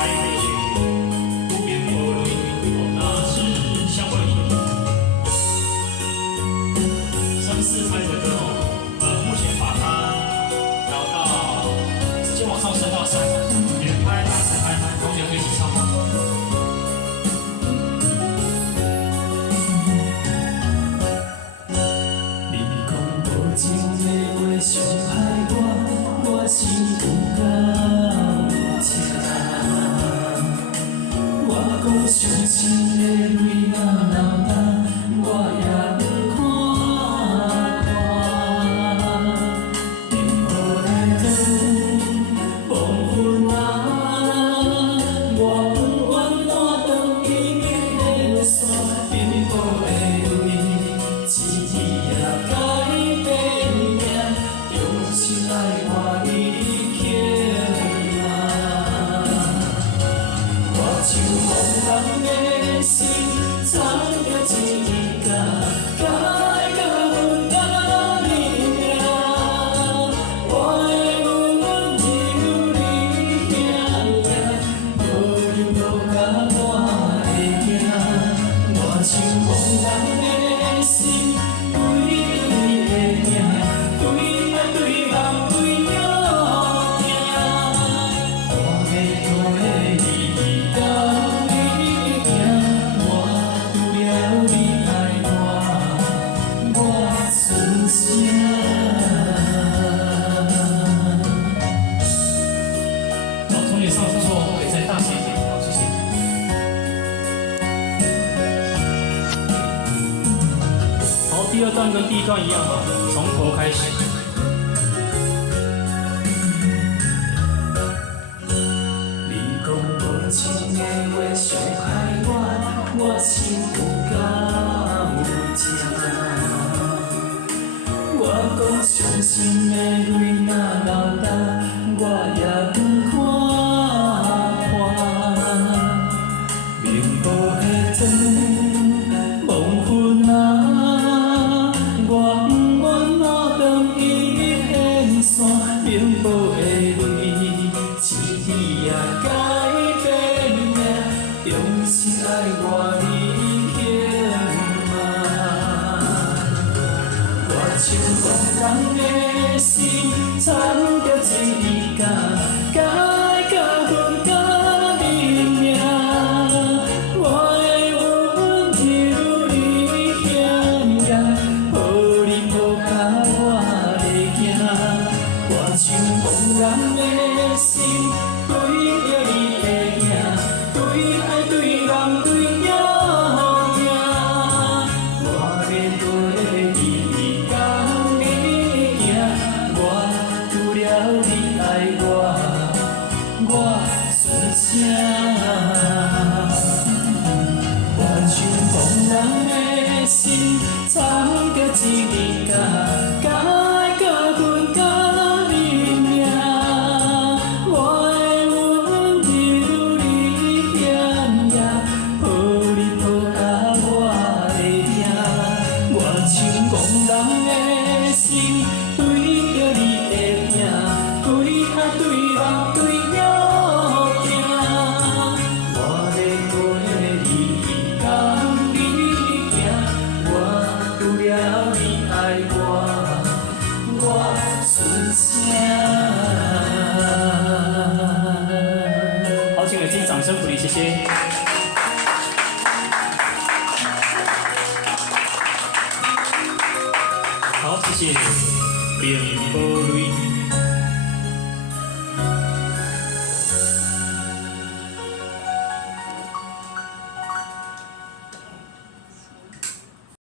台语歌曲《不变不离》，那是夏威夷声势拍的歌目前把它调到直接往上升到3，连拍打直拍，同学可以一起唱吗？你讲无情的话伤害我心有够痛。我讲伤心的泪若流干，我也不看破。任何的灯黄昏啊，我不愿换当伊的线，幸福的泪，一字也改变命，用心爱我你轻啊。我像茫人的心，藏着一家，改到分到你命。我的阮只有你兄弟，无你无甲我会惊。我像茫人的心，为着你的命，对爱对人对了命。我要过的日子到你行，我除了你爱我剩啥？好，同学唱不错，可以再大声一点，好，谢谢。好，第二段跟第一段一样啊，从头开始。你讲无情的话伤害我心有够痛。我讲伤心的泪若流干，我也不看破。明报的灯黄昏啊，我不愿落当伊的线，明报的泪，一字也改变命，用心爱我你轻啊。我像茫人的心，藏着一家，改到分到你命。我的阮只有你兄弟，无你无甲我会惊。我像茫人的心，为着你的命，对爱对人对了命。我要过的日子到你行，我除了你爱我剩啥？我像茫人的心，藏着一家，改到分到你命。我的阮只有你兄弟，无你无甲我会惊。我像茫人的心，对着你的命，对爱对人对了命。我要过的日子到你行，我除了你爱我剩啥？好，请耳机掌声鼓励，谢谢。好，谢谢。明报